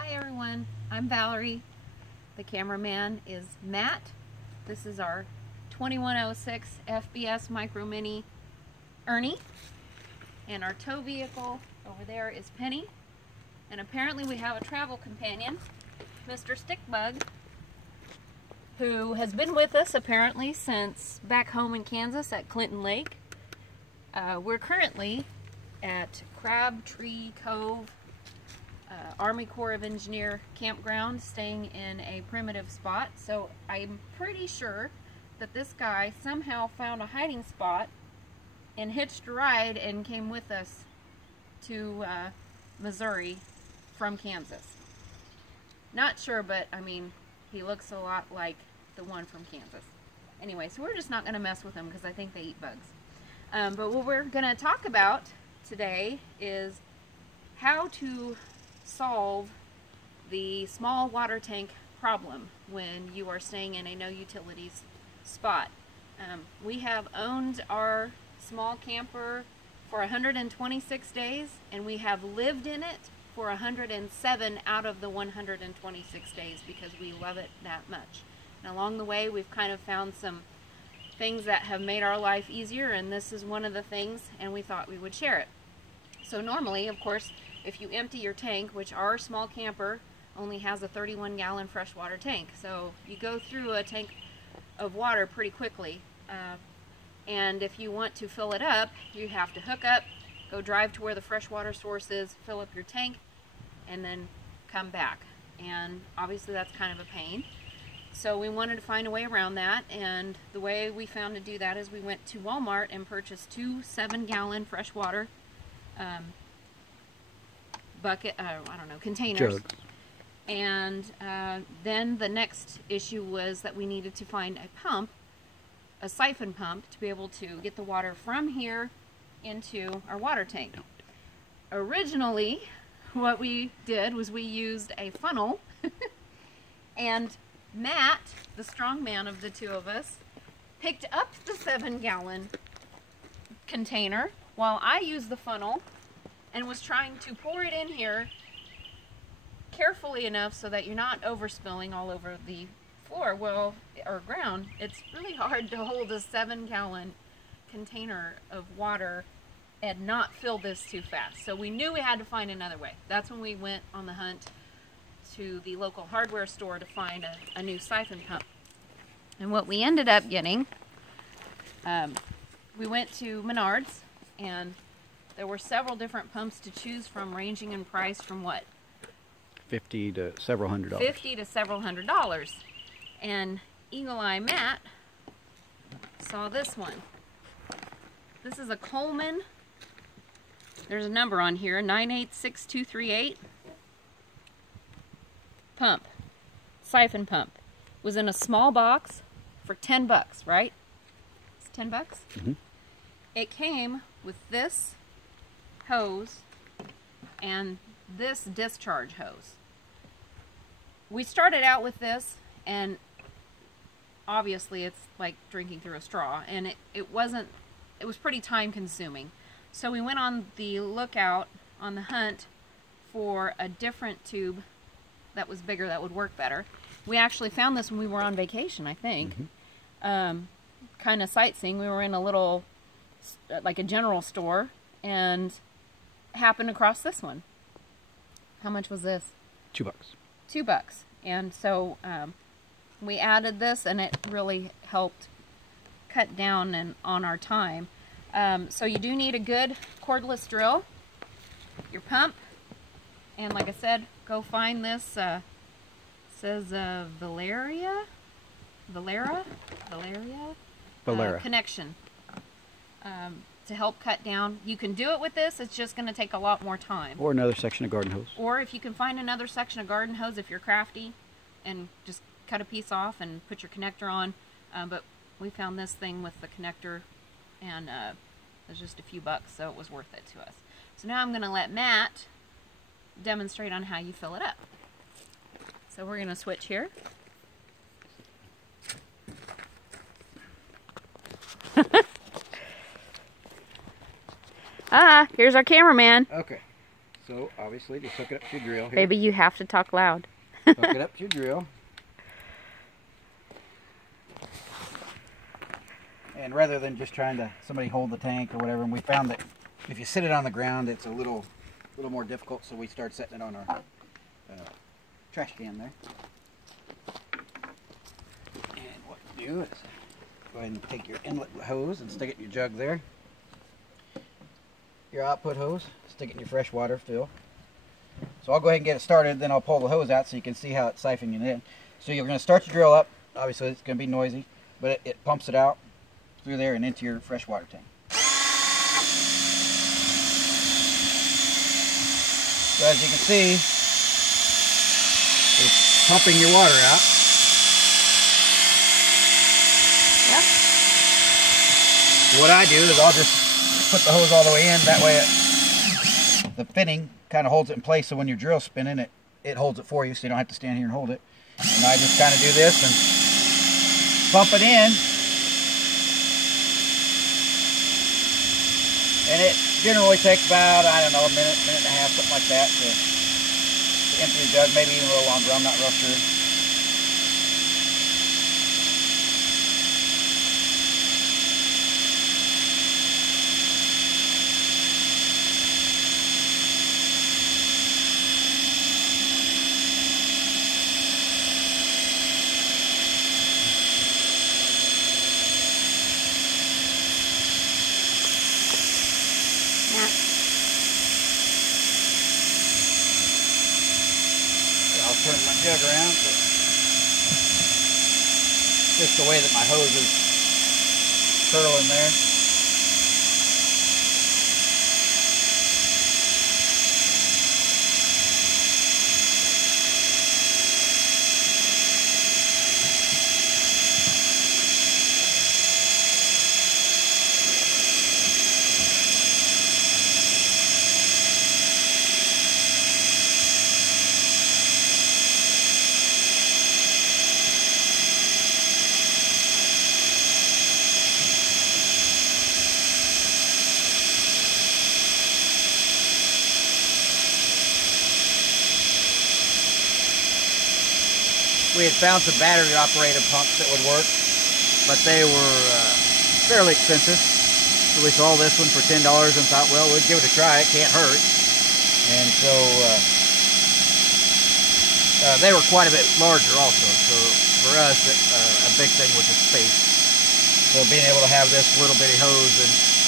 Hi everyone, I'm Valerie. The cameraman is Matt. This is our 2106 FBS Micro Mini Ernie. And our tow vehicle over there is Penny. And apparently we have a travel companion, Mr. Stickbug, who has been with us apparently since back home in Kansas at Clinton Lake. We're currently at Crabtree Cove Army Corps of Engineer campground, staying in a primitive spot. So I'm pretty sure that this guy somehow found a hiding spot and hitched a ride and came with us to Missouri from Kansas. Not sure, but I mean, he looks a lot like the one from Kansas. Anyway, so we're just not going to mess with him because I think they eat bugs. But what we're going to talk about today is how to solve the small water tank problem when you are staying in a no utilities spot. We have owned our small camper for 126 days, and we have lived in it for 107 out of the 126 days because we love it that much. And along the way, we've kind of found some things that have made our life easier, and this is one of the things, and we thought we would share it. So normally, of course, if you empty your tank, which our small camper only has a 31-gallon freshwater tank, so you go through a tank of water pretty quickly, and if you want to fill it up, you have to hook up, go drive to where the freshwater source is, fill up your tank, and then come back. And obviously that's kind of a pain. So we wanted to find a way around that, and the way we found to do that is we went to Walmart and purchased two 7-gallon freshwater containers. Jug. And then the next issue was that we needed to find a pump, a siphon pump, to be able to get the water from here into our water tank. Originally, what we did was we used a funnel, and Matt, the strong man of the two of us, picked up the 7-gallon container while I used the funnel and was trying to pour it in here carefully enough so that you're not overspilling all over the floor, well, or ground. It's really hard to hold a 7-gallon container of water and not fill this too fast. So we knew we had to find another way. That's when we went on the hunt to the local hardware store to find a new siphon pump. And what we ended up getting, we went to Menards, and there were several different pumps to choose from, ranging in price from what? $50 to several $100. $50 to several $100. And Eagle Eye Matt saw this one. This is a Coleman. There's a number on here, 986238. Pump, siphon pump. Was in a small box for 10 bucks, right? It's 10 bucks? Mm-hmm. It came with this hose and this discharge hose. We started out with this, and obviously it's like drinking through a straw, and it was pretty time consuming. So we went on the lookout, on the hunt for a different tube that was bigger, that would work better. We actually found this when we were on vacation, I think. Mm-hmm. Kind of sightseeing. We were in a little, like a general store, and happened across this one. How much was this? $2. $2. And so we added this, and it really helped cut down on our time. So you do need a good cordless drill, your pump, and like I said, go find this, says Valera connection to help cut down. You can do it with this, it's just going to take a lot more time. Or another section of garden hose. Or if you can find another section of garden hose, if you're crafty, and just cut a piece off and put your connector on. But we found this thing with the connector, and it was just a few bucks, so it was worth it to us. So now I'm going to let Matt demonstrate on how you fill it up. So we're going to switch here. Here's our cameraman. Okay. So obviously just hook it up to your drill here. Baby, you have to talk loud. Hook it up to your drill. And rather than just trying to somebody hold the tank or whatever, and we found that if you sit it on the ground, it's a little more difficult. So we start setting it on our trash can there. And what you do is go ahead and take your inlet hose and stick it in your jug there. Your output hose, stick it in your fresh water fill. So I'll go ahead and get it started, then I'll pull the hose out so you can see how it's siphoning in. So you're going to start your drill up. Obviously it's going to be noisy, but it pumps it out through there and into your freshwater tank. So as you can see, it's pumping your water out. Yep. So what I do is I'll just put the hose all the way in. That way the fitting kind of holds it in place, so when your drill's spinning, it holds it for you, so you don't have to stand here and hold it. And I just kind of do this and pump it in. And it generally takes about, I don't know, a minute and a half, something like that, to empty the jug, maybe even a little longer, I'm not real sure. I'll turn my jug around, so just the way that my hose is curling there. We had found some battery-operated pumps that would work, but they were fairly expensive. So we saw this one for $10 and thought, well, we'd give it a try. It can't hurt. And so they were quite a bit larger also. So for us, a big thing was the space. So being able to have this little bitty hose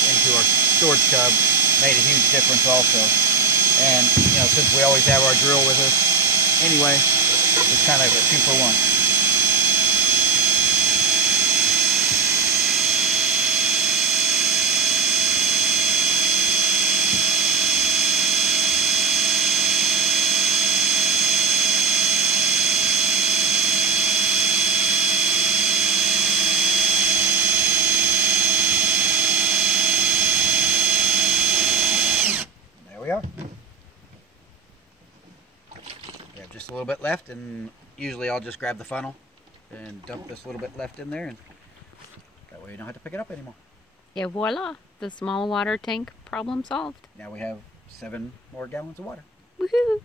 into our storage tub made a huge difference also. And you know, since we always have our drill with us anyway, it's kind of a 2-for-1. There we are. We have just a little bit left, and usually I'll just grab the funnel and dump this little bit left in there, and that way you don't have to pick it up anymore. Et voila, the small water tank problem solved. Now we have 7 more gallons of water. Woohoo!